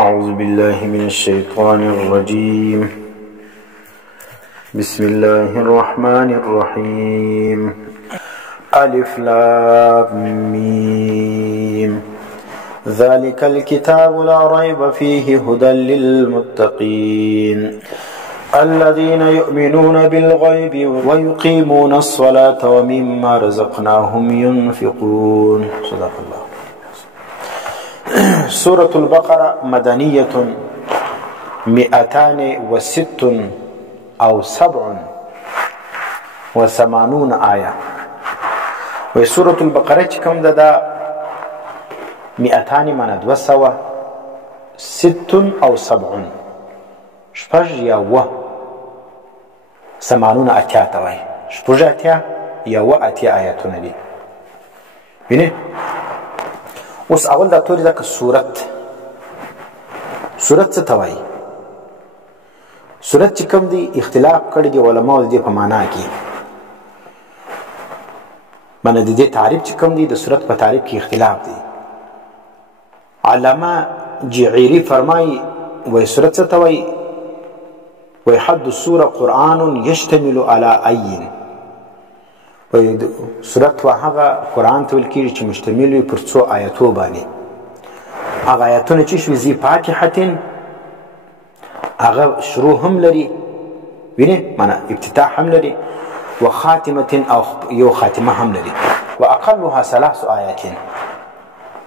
أعوذ بالله من الشيطان الرجيم. بسم الله الرحمن الرحيم. ألف لام ميم ذلك الكتاب لا ريب فيه هدى للمتقين الذين يؤمنون بالغيب ويقيمون الصلاة ومما رزقناهم ينفقون. صدق الله. سورة البقرة مدنية 287 آية. و سورة البقرة چکم دا 200 معنی 276 شپږ یا و 80 اتیا توای شپږ اتیا یا و اتیا آیاتونه دي. ویني اوس اول دا توري دا که صورت څه توای؟ صورت چې کوم دی اختلاف کړی دی علماء دې په معنا کې، معنی د دې تعریف چې کوم دی د صورت په تعریف کې اختلاف دی. علامه جعیری فرمای وای صورت څه توای؟ وای حد السوره قرآن یشتمل علی عین. وای صورت هغه قرآن ته ویل کېږي چې مشتمل وي پر څو آیاتو باندې. هغه آیاتونه چې شوي ذی فاتحة هغه شروع هم لري، وینې معنی ابتداء هم لري، و خاتمة او یو خاتمه هم لري، و اقلها 3 آیات،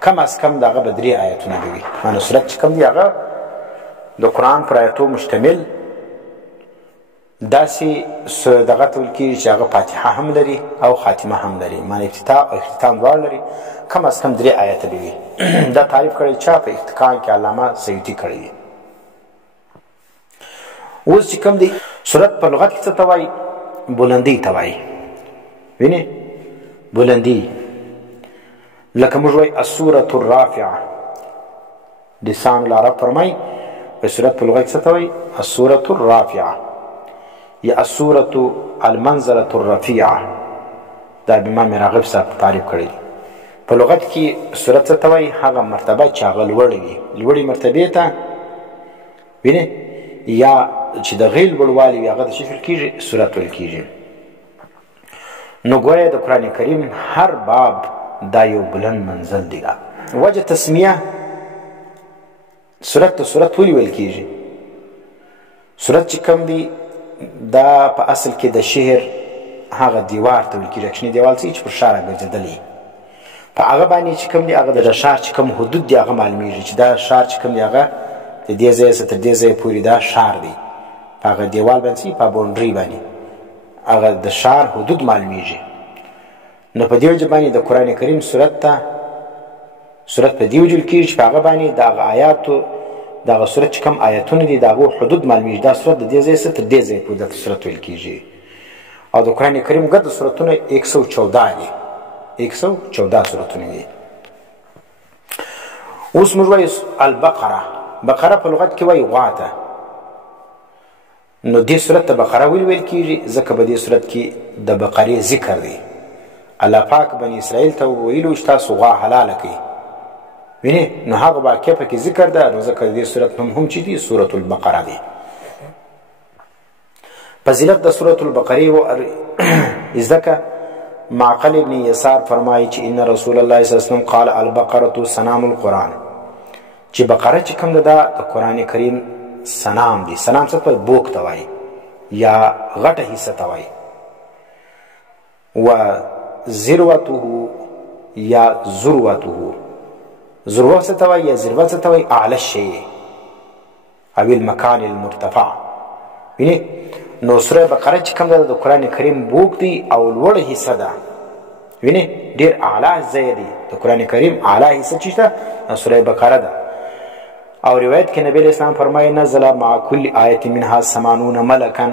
کم از کم دغه به 3 آیاتونه وي. معنی صورت چې کوم دی هغه د قرآن پر آیاتو مشتمل داسې دغه ته ویل کېږي چې هغه فاتحه هم لري او خاتمه هم لري، معنی ابتداء او اختتام دواړه لري، کم از کم 3 آیاته به وي. دا تعریف کړی چا په احتقان کې علامه سیوطي کړی دی. اوس چې کوم دی صورت په لغت کې څه ته وایي؟ بلندی ته وایي. وینې بلندی لکه موږ وایي السورة الرافعه. لسان العرب فرمایي په صورت په لغت کې څه ته وایي؟ السورة الرافعه یا السورة المنزلة الرفیعه. دا امام راغب صاحب تعریف کړی. په لغت کې صورت څه ته وایي؟ هغه مرتبه چې هغه لوړې وي، لوړې مرتبې ته وینې، یا چې د غیل لوړوالی وي هغه د څه ویل کېږي؟ صورت ویل کېږي. نو ګوره د قرآن کریم هر باب دا یو بلند منزل دی. وجه تسمیه صورت ته صورت ولې ویل کېږي؟ صورت چې کوم دی دا په اصل کې د شهر هغه دیوار ته ویل کېږي، کوچنی دیوال چې پر ښار ګرځېدلی، په هغه باندې چې کوم دی هغه د ښار چې کوم حدود دی هغه معلومیږي چې دا ښار چې کوم دی هغه د دې ځایه څخه تر دې ځایه پورې دا ښار دی. په هغه دیوال باندې په باونډري باندې هغه د ښار حدود معلومیږي. نو په دې وجه باندې د قرآن کریم صورت په دې وجه کېږي چې په هغه باندې د هغه آیاتو دغه صورت چې کوم آیاتونه دي د هغو حدود معلومیږي. دا صورت د دې ځایه څخه تر دې ځایه پورې دا صورت ویل کېږي. او د قرآن کریم ګرد صورتونه 114 دي، 114 صورتونه دي. اوس موږ وایو البقره. بقره په لغت کې وایي غوا ته. نو دې صورت ته بقره ولې ویل کېږي؟ ځکه په دې صورت کې د بقرې ذکر دی. الله پاک بني اسرائیل ته وویلو چې تاسو غوا حلاله کړئ، وینې، نو هغه واقع پکې ذکر ده. نو ځکه دې صورت نوم هم چې دی سورة البقره دی. فضیلت د سورة البقره ځکه معقل ابن یسار فرمایي چې ان رسول الله صلی الله علیه وسلم قال البقره سنام القرآن، چې بقره چې کوم ده د قرآن کریم سنام دی. سنام څه ته بوک ته وایي یا غټه حصه ته وایي. و ذروته یا ذروته، ذروه څه ته وایي یا ذروه څه ته وایي؟ اعلی الشیء او المکان المرتفع. وینې نو سوره بقره چې کوم ده د قرآن کریم بوک دی او لوړه حصه ده. وینې ډېر اعلی ځای دی د قرآن کریم، اعلی حصه چې ده سوره بقره ده. او روایت کې نبی اسلام فرمایي نزل مع كل آیة منها 80 ملکا.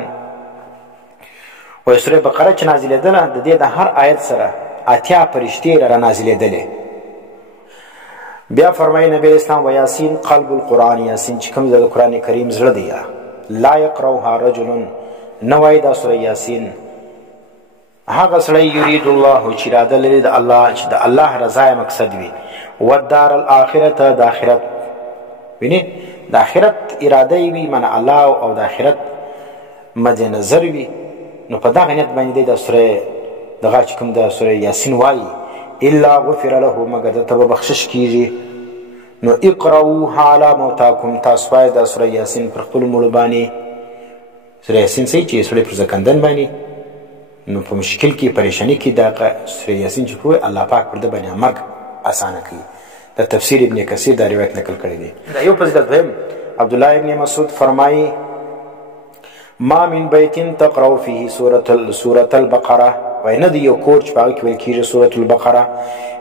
و سوره بقره چې نازلېدله د دې د هر آیت سره 80 فرشتې را نازلېدلې. بیا فرمایي نبی اسلام و یاسین قلب القرآن، یاسین چې کوم د قرآن کریم زړه دی. لا یقرؤها رجل، نه وایي دا سوره یاسین هغه سړی یرید الله چې اراده لري د الله، چې د الله رضا مقصد وي، والدار الاخرة د آخرت ویني د آخرت اراده وي من الله او د آخرت مد نظر وي نو په دغه نیت باندې د سوره دغه چې کوم د سوره یاسین وایي الا غفر له مگر دته به بخشش کیږي نو اقرؤوها علی موتاکم تاسو وایي د سوره یاسین پر خپل مړو باندې سوره یاسین څه چې سوره پر زکندن باندې نو په مشکل کې پریشانی کې دا سوره یاسین چې کوی الله پاک پر د باندې مرګ اسانه کوي د تفسیر ابن کثیر دا روایت نقل کړی دی دا یو فضیلت دویم عبد الله ابن مسعود فرمایي ما من بیت تقرأ فيه سورة البقره وإن دي یو کور چې په هغه کې ویل کېږي سورة البقره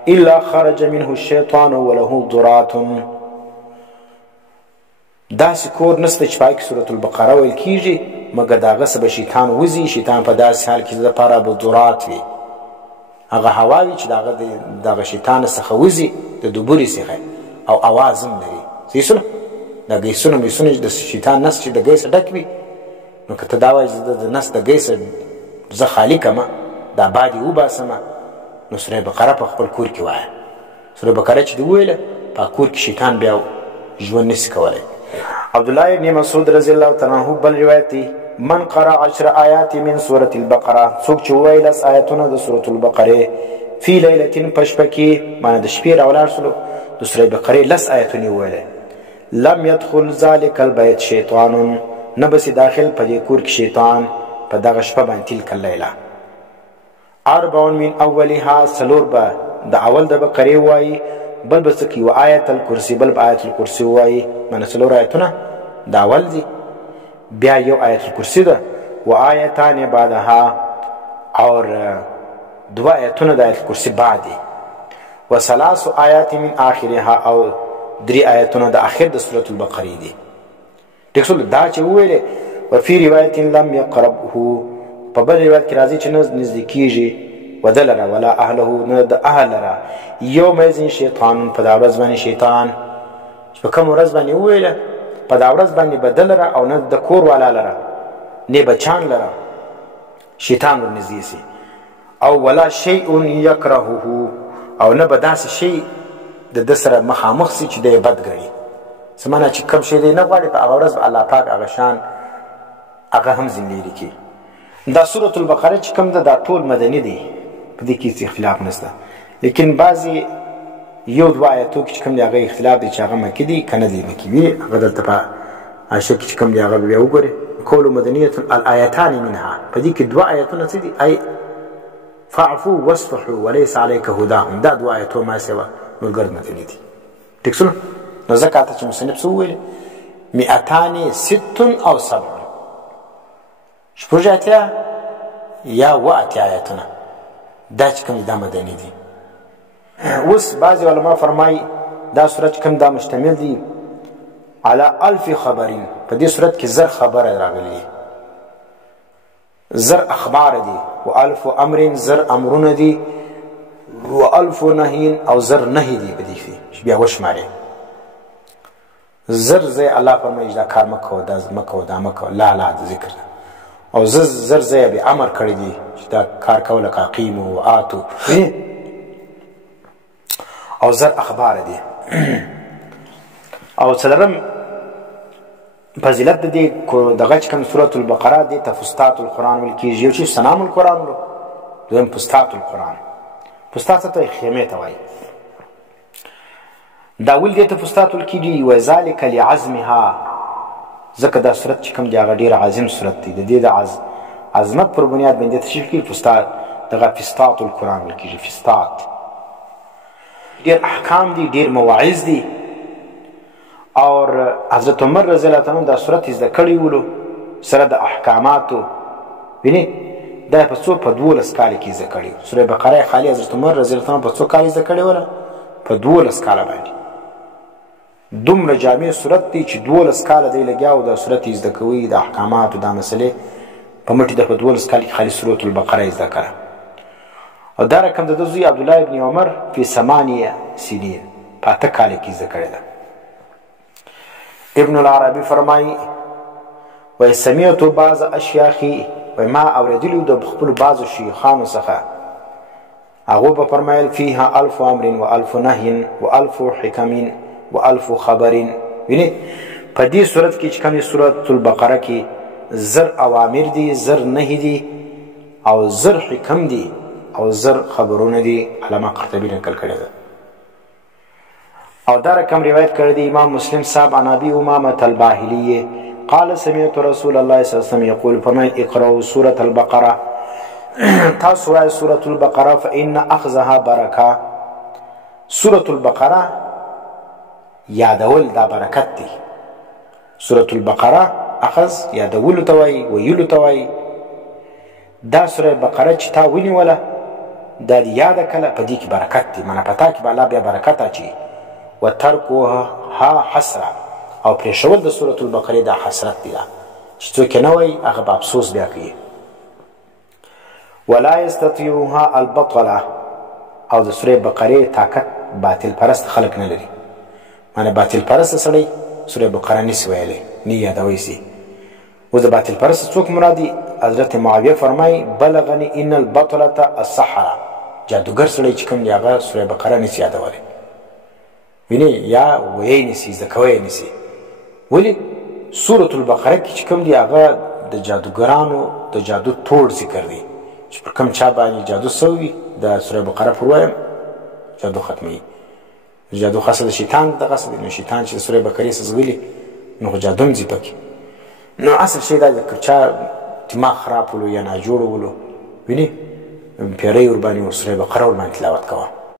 الا خرج منه الشیطان وله ضرات داسې کور نشته چې په هغه کې سورة البقره ویل کېږي مګر د هغه څه به شیطان وځي شیطان په داسې حال کې د دپاره به ضرات وي هغه هوا وي چې د هغه شیطان څخه وځي د دوبورې څخه او اواز هم لري صحیح دا ګیسونه میسونه د شیطان نس چې د ګیسه ډک وي نو که ته دا وایې د نس د ګیسه زه خالي کړمه دا باد یې وباسمه نو سوره بقره په خپل کور کې وایه سوره بقره چې دې وویله په کور کې شیطان بیا ژوند نسي کولی عبدالله ابن مسعود رضی الله تعالی عنه بل روایت دی من قرأ 10 آیات من سورة البقره څوک چې ووایي 10 آیتونه د سورة البقرې فی لیلة په شپه کې معنی د شپې راولاړ سولو د سورة بقرې 10 آیتونه وویله لم يدخل ذلك البيت شیطان نه بسې داخل په دې کور کې شیطان په دغه شپه باندې تلک اللیله 4 من اولها سلور به د اول د بقرې وایي بل به څه کوي و آیت الکرسي بل به آیت الکرسي وایي معنی سلور آیتونه د اول دي بیا یو آیت الکرسي ده و آیتان بعدها اور 2 آیتونه د آیت الکرسي بعد دي و 3 آیات من آخرها او 3 آیتونه د آخر د سورة البقرې دي ټیک شو دا چې وویلې وفي روایت لم يقربه په بل روایت کې راځي چې نزدې کېږي ودلره ولا اهله نه د اهل لره یومئذ شیطان په دا ورځ باندې شیطان چې په کوم ورځ باندې وویله په دا ورځ باندې به دلره او نه د کور والا لره نه بچان لره شیطان ورنږدې سي او ولا شیء یکرهه او نه به داسې شی د ده سره مخامخ سي چې دی بد ګڼي څه معنی چې کوم شی دی نه غواړي په هغه ورځ به الله پاک هغه شان هغه هم ځین لري کړي دا سورة البقره چې کوم ده دا ټول مدني دی په دې کې هېڅ اختلاف نشته لیکن بعضې یو 2 آیتو کې چې کوم دی هغه اختلاف دی چې هغه مکي دي که نه دی مکي وي هغه دلته په عایشه کې چې کوم دی هغه بیا وګورئ قول مدنیة الآیتان منها په دې کې 2 آیتونه څه دي ای فاعفوا واصفحوا وليس عليك هداهم دا 2 آیتو ما سوا نور ګرد مدني دي ټیک شو نو ځکه هلته چې مصنف څه وویل 206 او 7 شپږ اتیا یا 7 آیتونه دا چې کوم دا مدني دي اوس بعضې علما فرمایي دا صورت کوم دا مشتمل دي على 1000 خبرین په دې صورت کې 1000 خبره راغلي 1000 اخبار دي و 1000 امر 1000 امرونه دي و 1000 نهی او 1000 نهی دي په دې کې بیا وشمارئ 1000 ځای الله فرمایي دا کار مه کوه دا مه کوه دا مه کوه لا لا د ذکر او 1000 ځای به امر کړی دي چې دا کار کوه لکه اقیمو و آتو او 1000 اخبار دي او څلورم فضیلت د دې دغه چې کوم سورة البقره دې ته فستات القرآن ویل کېږي یو چې سنام القرآن ولو دویم فستات القرآن فستات ته خیمې ته وایي دا ول دې ته فستات ویل کېږي وذلک لعزمها ځکه دا صورت چې کوم دی هغه ډېر عظیم صورت دی د دې د عظمت پر بنیاد باندې تشریح کېږي فستات دغه فستات القرآن ویل کېږي فستات ډېر احکام دي ډېر مواعظ دي اور حضرت عمر رضی الله تعالی عنہ دا صورت زده کړی ولو سره د احکاماتو ویني دا په 12 کال کې زده کړی سوره بقره خالی حضرت عمر رضی الله تعالی عنہ په 2 کال زده کړی ولا په 12 کال باندې دومره جامع صورت دی چې 12 کال دی لګیاو دا صورت زده کوي د احکاماتو دا مسلې په مټې د په 12 کال کې خالی سوره البقره زده کړه او دا رقم د زوی عبد الله ابن عمر په 8 سنین په 8 کال کې زده کړی ده ابن العربی فرمایی و سمعت بعض اشیاخی و ما اوریدلی د خپل بعض شیخانو څخه هغه به فرمایل فيها 1000 امر و 1000 نهي و 1000 حکم و 1000 خبر ویني په دې صورت کې چې کومې سورة البقره کې زر اوامر دي، زر نهي دي او زر حکم دي او زر خبرونه دي. علامه قرطبي نقل کړی ده او دا رقم روایت کړی دی امام مسلم صاحب عن ابي امامه الباهلي قال سمعت رسول الله صلى الله عليه وسلم يقول فرمایي اقرأوا سورة البقره تاسو وایئ سورة البقره فإن اخذها برکه. سورة البقره یادول دا برکت دی. سورة البقره اخذ یادولو ته وایي، ویلو ته وایي. دا سوره بقره چې تا ونیوله دا دې یاده کړه، په دې کې برکت دی، معنی په تا کې به الله بیا برکت اچوي. وترکها حسره او پرېښول د سورة البقرې دا حسرت دی، چې څوک یې نه وایي هغه به افسوس بیا کوي. ولا یستطیعها البطله او د سورې بقرې طاقت باطل پرست خلک نه لري. معنی باطل پرست سړی سورې بقره نسي ویلی، نه یادوی سي. اوس د باطل پرست څوک مرادي؟ حضرت معاویه فرمایي بلغني ان البطله السحره، جادوګر سړی چې کوم دی هغه سورې بقره نسي یادولی. ویني یا ویی نسي، زده کوی نسي. ولې سورة البقره کې چې کوم دی هغه د جادوګرانو د جادو توړ ذکر دی، چې پر کوم چا باندې جادو سوي د سورې بقره پر وایم جادو ختموي. جادو خاصه د شیطان دغه څه دی، نو شیطان چې د سورې بقرې څه زغلي نو خو جادو هم ځي پکې. نو اصل شی دا دی که چا دماغ خراب ولو یا ناجوړ ولو، ویني پیری ورباندې سورې بقره ورباندې تلاوت کوه.